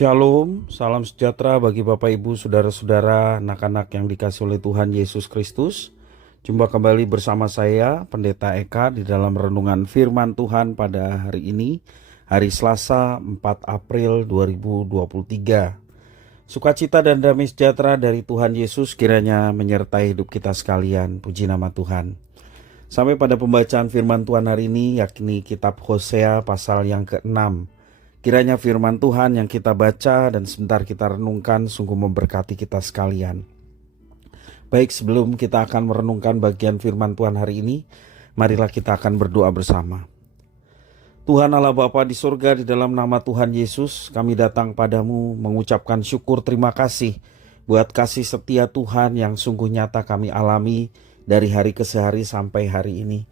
Shalom, salam sejahtera bagi Bapak Ibu, Saudara-saudara, anak-anak yang dikasihi oleh Tuhan Yesus Kristus. Jumpa kembali bersama saya, Pendeta Eka, di dalam renungan firman Tuhan pada hari ini, hari Selasa 4 April 2023. Sukacita dan damai sejahtera dari Tuhan Yesus kiranya menyertai hidup kita sekalian. Puji nama Tuhan. Sampai pada pembacaan firman Tuhan hari ini, yakni kitab Hosea pasal yang ke-6. Kiranya firman Tuhan yang kita baca dan sebentar kita renungkan sungguh memberkati kita sekalian. Baik, sebelum kita akan merenungkan bagian firman Tuhan hari ini, marilah kita akan berdoa bersama. Tuhan Allah Bapa di surga, di dalam nama Tuhan Yesus, kami datang padamu mengucapkan syukur terima kasih buat kasih setia Tuhan yang sungguh nyata kami alami dari hari ke hari sampai hari ini.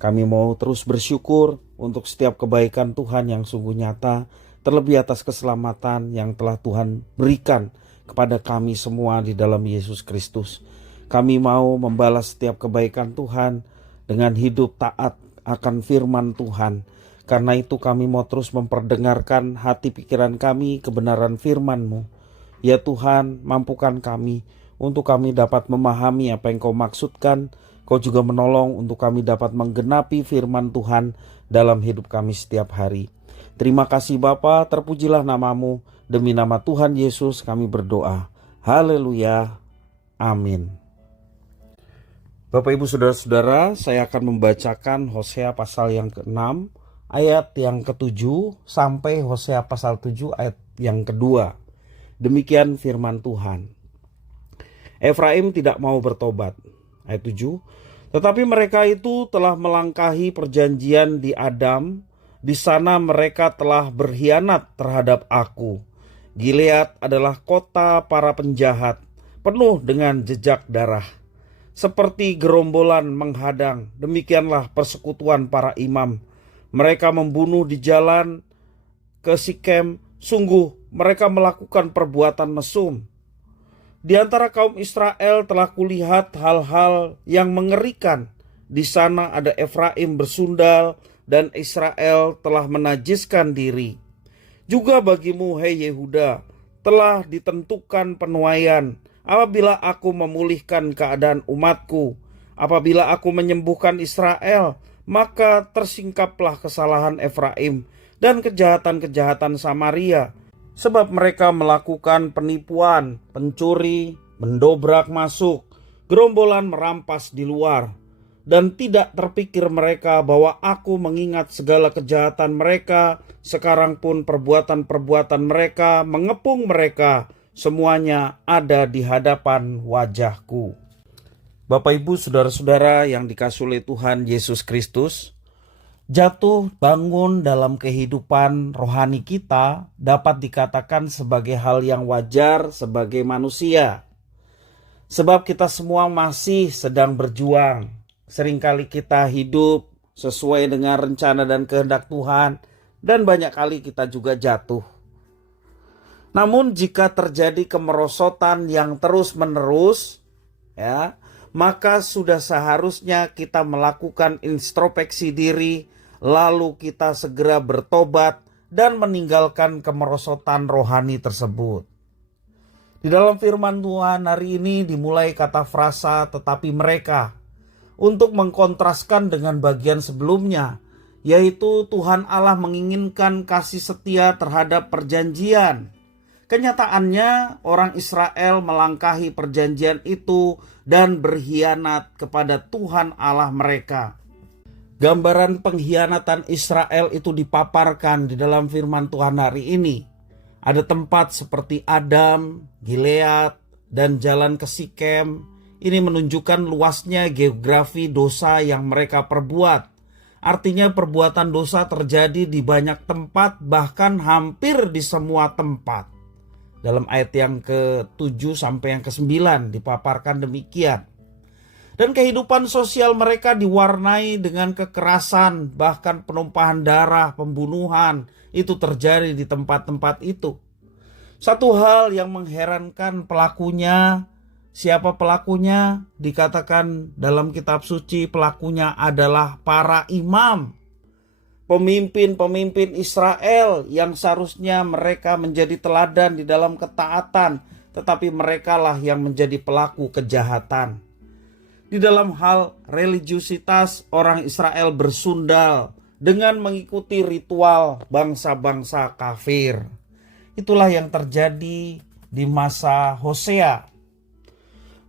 Kami mau terus bersyukur untuk setiap kebaikan Tuhan yang sungguh nyata, terlebih atas keselamatan yang telah Tuhan berikan kepada kami semua di dalam Yesus Kristus. Kami mau membalas setiap kebaikan Tuhan dengan hidup taat akan firman Tuhan. Karena itu kami mau terus memperdengarkan hati pikiran kami kebenaran firman-Mu. Ya Tuhan, mampukan kami untuk kami dapat memahami apa yang Kau maksudkan. Kau juga menolong untuk kami dapat menggenapi firman Tuhan dalam hidup kami setiap hari. Terima kasih Bapa, terpujilah nama-Mu. Demi nama Tuhan Yesus kami berdoa. Haleluya. Amin. Bapak Ibu Saudara-saudara, saya akan membacakan Hosea pasal yang ke-6, ayat yang ke-7 sampai Hosea pasal 7 ayat yang kedua. Demikian firman Tuhan. Efraim tidak mau bertobat. Ayat 7. Tetapi mereka itu telah melangkahi perjanjian di Adam. Di sana mereka telah berkhianat terhadap aku. Gilead adalah kota para penjahat, penuh dengan jejak darah. Seperti gerombolan menghadang, demikianlah persekutuan para imam. Mereka membunuh di jalan ke Sikem. Sungguh mereka melakukan perbuatan mesum. Di antara kaum Israel telah kulihat hal-hal yang mengerikan. Di sana ada Efraim bersundal dan Israel telah menajiskan diri. Juga bagimu, hei Yehuda, telah ditentukan penuaian apabila aku memulihkan keadaan umatku. Apabila aku menyembuhkan Israel, maka tersingkaplah kesalahan Efraim dan kejahatan-kejahatan Samaria. Sebab mereka melakukan penipuan, pencuri, mendobrak masuk, gerombolan merampas di luar. Dan tidak terpikir mereka bahwa aku mengingat segala kejahatan mereka. Sekarang pun perbuatan-perbuatan mereka mengepung mereka. Semuanya ada di hadapan wajahku. Bapak Ibu Saudara-saudara yang dikasihi oleh Tuhan Yesus Kristus, jatuh bangun dalam kehidupan rohani kita dapat dikatakan sebagai hal yang wajar sebagai manusia. Sebab kita semua masih sedang berjuang. Seringkali kita hidup sesuai dengan rencana dan kehendak Tuhan, dan banyak kali kita juga jatuh. Namun jika terjadi kemerosotan yang terus-menerus, maka sudah seharusnya kita melakukan introspeksi diri, lalu kita segera bertobat dan meninggalkan kemerosotan rohani tersebut. Di dalam firman Tuhan hari ini dimulai kata frasa tetapi mereka, untuk mengkontraskan dengan bagian sebelumnya, yaitu Tuhan Allah menginginkan kasih setia terhadap perjanjian. Kenyataannya orang Israel melangkahi perjanjian itu dan berkhianat kepada Tuhan Allah mereka. Gambaran pengkhianatan Israel itu dipaparkan di dalam firman Tuhan hari ini. Ada tempat seperti Adam, Gilead, dan jalan ke Sikem. Ini menunjukkan luasnya geografi dosa yang mereka perbuat. Artinya perbuatan dosa terjadi di banyak tempat, bahkan hampir di semua tempat. Dalam ayat yang ke-7 sampai yang ke-9 dipaparkan demikian. Dan kehidupan sosial mereka diwarnai dengan kekerasan, bahkan penumpahan darah, pembunuhan, itu terjadi di tempat-tempat itu. Satu hal yang mengherankan pelakunya, siapa pelakunya? Dikatakan dalam kitab suci pelakunya adalah para imam. pemimpin-pemimpin Israel yang seharusnya mereka menjadi teladan di dalam ketaatan, tetapi merekalah yang menjadi pelaku kejahatan. Di dalam hal religiusitas, orang Israel bersundal dengan mengikuti ritual bangsa-bangsa kafir. Itulah yang terjadi di masa Hosea.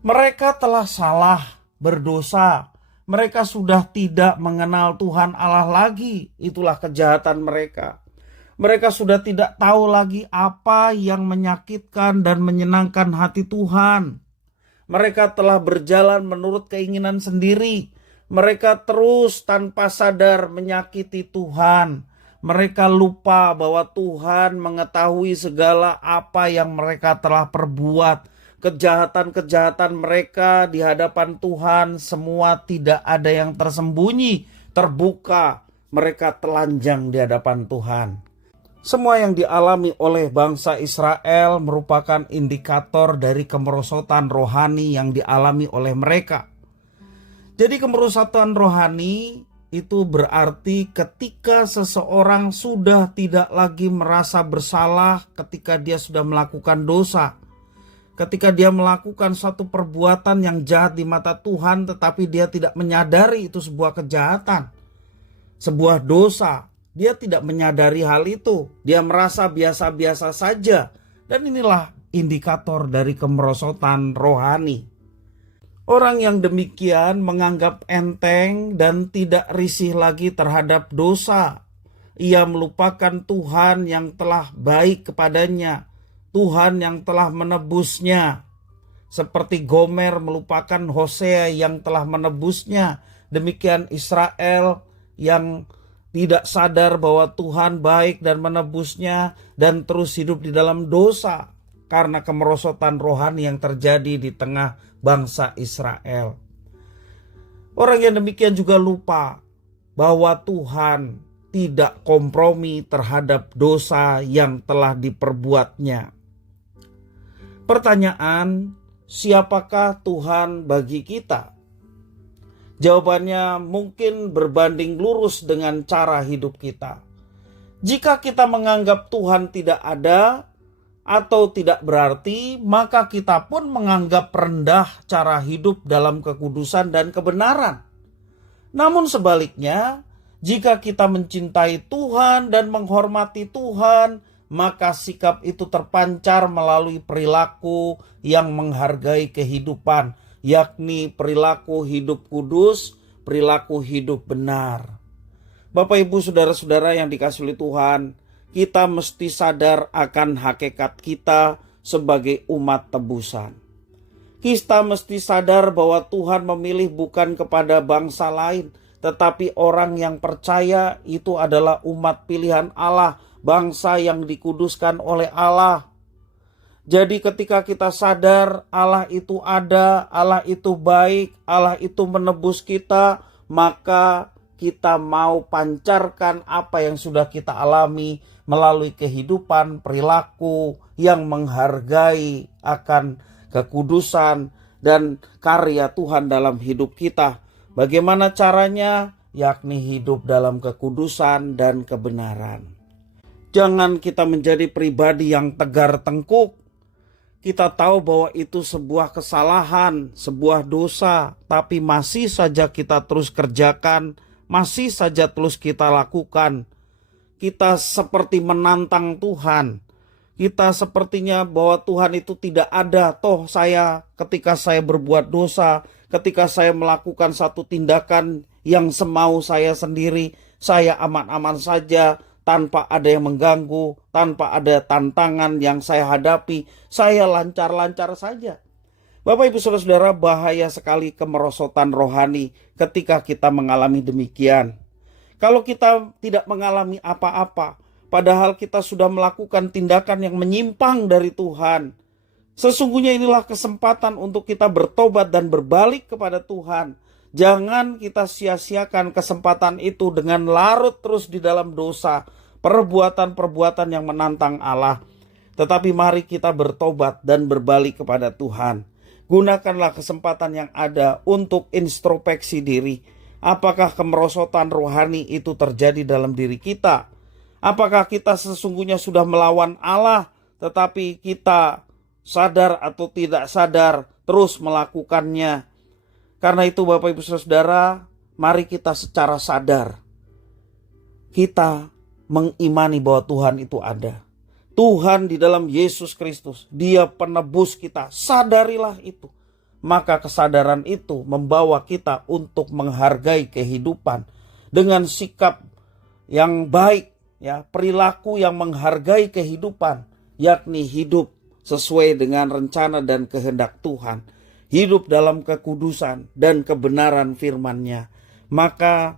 Mereka telah salah, berdosa. Mereka sudah tidak mengenal Tuhan Allah lagi. Itulah kejahatan mereka. Mereka sudah tidak tahu lagi apa yang menyakitkan dan menyenangkan hati Tuhan. Mereka telah berjalan menurut keinginan sendiri. Mereka terus tanpa sadar menyakiti Tuhan. Mereka lupa bahwa Tuhan mengetahui segala apa yang mereka telah perbuat. Kejahatan-kejahatan mereka di hadapan Tuhan semua tidak ada yang tersembunyi, terbuka. Mereka telanjang di hadapan Tuhan. Semua yang dialami oleh bangsa Israel merupakan indikator dari kemerosotan rohani yang dialami oleh mereka. Jadi kemerosotan rohani itu berarti ketika seseorang sudah tidak lagi merasa bersalah ketika dia sudah melakukan dosa. Ketika dia melakukan satu perbuatan yang jahat di mata Tuhan, tetapi dia tidak menyadari itu sebuah kejahatan, sebuah dosa. Dia tidak menyadari hal itu. Dia merasa biasa-biasa saja. Dan inilah indikator dari kemerosotan rohani. Orang yang demikian menganggap enteng dan tidak risih lagi terhadap dosa. Ia melupakan Tuhan yang telah baik kepadanya, Tuhan yang telah menebusnya. Seperti Gomer melupakan Hosea yang telah menebusnya. Demikian Israel yang tidak sadar bahwa Tuhan baik dan menebusnya dan terus hidup di dalam dosa karena kemerosotan rohani yang terjadi di tengah bangsa Israel. Orang yang demikian juga lupa bahwa Tuhan tidak kompromi terhadap dosa yang telah diperbuatnya. Pertanyaan, siapakah Tuhan bagi kita? Jawabannya mungkin berbanding lurus dengan cara hidup kita. Jika kita menganggap Tuhan tidak ada atau tidak berarti, maka kita pun menganggap rendah cara hidup dalam kekudusan dan kebenaran. Namun sebaliknya, jika kita mencintai Tuhan dan menghormati Tuhan, maka sikap itu terpancar melalui perilaku yang menghargai kehidupan, yakni perilaku hidup kudus, perilaku hidup benar. Bapak, Ibu, saudara-saudara yang dikasihi oleh Tuhan, kita mesti sadar akan hakikat kita sebagai umat tebusan. Kita mesti sadar bahwa Tuhan memilih bukan kepada bangsa lain, tetapi orang yang percaya itu adalah umat pilihan Allah, bangsa yang dikuduskan oleh Allah. Jadi ketika kita sadar Allah itu ada, Allah itu baik, Allah itu menebus kita, maka kita mau pancarkan apa yang sudah kita alami melalui kehidupan, perilaku yang menghargai akan kekudusan dan karya Tuhan dalam hidup kita. Bagaimana caranya? Yakni hidup dalam kekudusan dan kebenaran. Jangan kita menjadi pribadi yang tegar tengkuk. Kita tahu bahwa itu sebuah kesalahan, sebuah dosa, tapi masih saja kita terus kerjakan, masih saja terus kita lakukan. Kita seperti menantang Tuhan. Kita sepertinya bahwa Tuhan itu tidak ada. Toh ketika saya berbuat dosa, ketika saya melakukan satu tindakan yang semau saya sendiri, saya aman-aman saja, tanpa ada yang mengganggu, tanpa ada tantangan yang saya hadapi, saya lancar-lancar saja. Bapak, Ibu, saudara-saudara, bahaya sekali kemerosotan rohani ketika kita mengalami demikian. Kalau kita tidak mengalami apa-apa, padahal kita sudah melakukan tindakan yang menyimpang dari Tuhan, sesungguhnya inilah kesempatan untuk kita bertobat dan berbalik kepada Tuhan. Jangan kita sia-siakan kesempatan itu dengan larut terus di dalam dosa, perbuatan-perbuatan yang menantang Allah. Tetapi mari kita bertobat dan berbalik kepada Tuhan. Gunakanlah kesempatan yang ada untuk introspeksi diri. Apakah kemerosotan rohani itu terjadi dalam diri kita? Apakah kita sesungguhnya sudah melawan Allah, tetapi kita sadar atau tidak sadar terus melakukannya? Karena itu Bapak Ibu Saudara, mari kita secara sadar kita mengimani bahwa Tuhan itu ada. Tuhan di dalam Yesus Kristus, Dia penebus kita. Sadarilah itu. Maka kesadaran itu membawa kita untuk menghargai kehidupan dengan sikap yang baik, ya, perilaku yang menghargai kehidupan, yakni hidup sesuai dengan rencana dan kehendak Tuhan, hidup dalam kekudusan dan kebenaran firman-Nya. Maka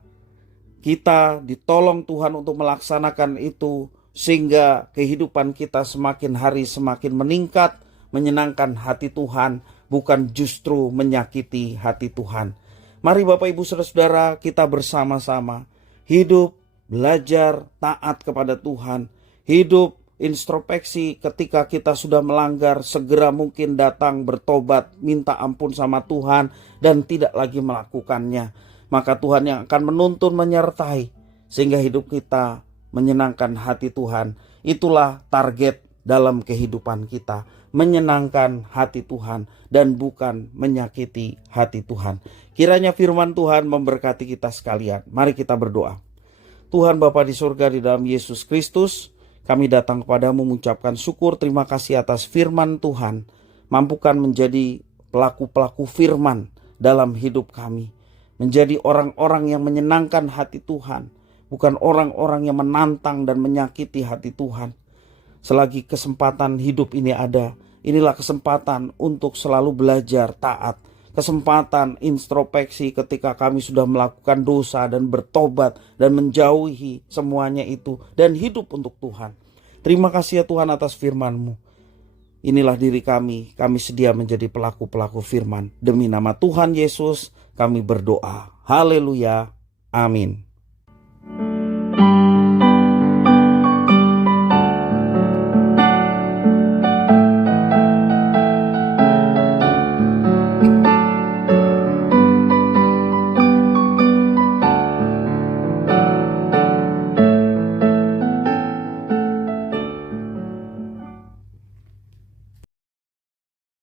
kita ditolong Tuhan untuk melaksanakan itu, sehingga kehidupan kita semakin hari semakin meningkat, menyenangkan hati Tuhan, bukan justru menyakiti hati Tuhan. Mari Bapak Ibu Saudara, kita bersama-sama hidup, belajar, taat kepada Tuhan. Hidup introspeksi ketika kita sudah melanggar, segera mungkin datang bertobat, minta ampun sama Tuhan, dan tidak lagi melakukannya. Maka Tuhan yang akan menuntun, menyertai, sehingga hidup kita menyenangkan hati Tuhan. Itulah target dalam kehidupan kita, menyenangkan hati Tuhan dan bukan menyakiti hati Tuhan. Kiranya firman Tuhan memberkati kita sekalian. Mari kita berdoa. Tuhan Bapa di surga, di dalam Yesus Kristus, kami datang kepadamu mengucapkan syukur, terima kasih atas firman Tuhan. Mampukan menjadi pelaku-pelaku firman dalam hidup kami, menjadi orang-orang yang menyenangkan hati Tuhan, bukan orang-orang yang menantang dan menyakiti hati Tuhan. Selagi kesempatan hidup ini ada, inilah kesempatan untuk selalu belajar taat. Kesempatan introspeksi ketika kami sudah melakukan dosa dan bertobat dan menjauhi semuanya itu dan hidup untuk Tuhan. Terima kasih ya Tuhan atas firman-Mu. Inilah diri kami sedia menjadi pelaku-pelaku firman. Demi nama Tuhan Yesus kami berdoa. Haleluya. Amin.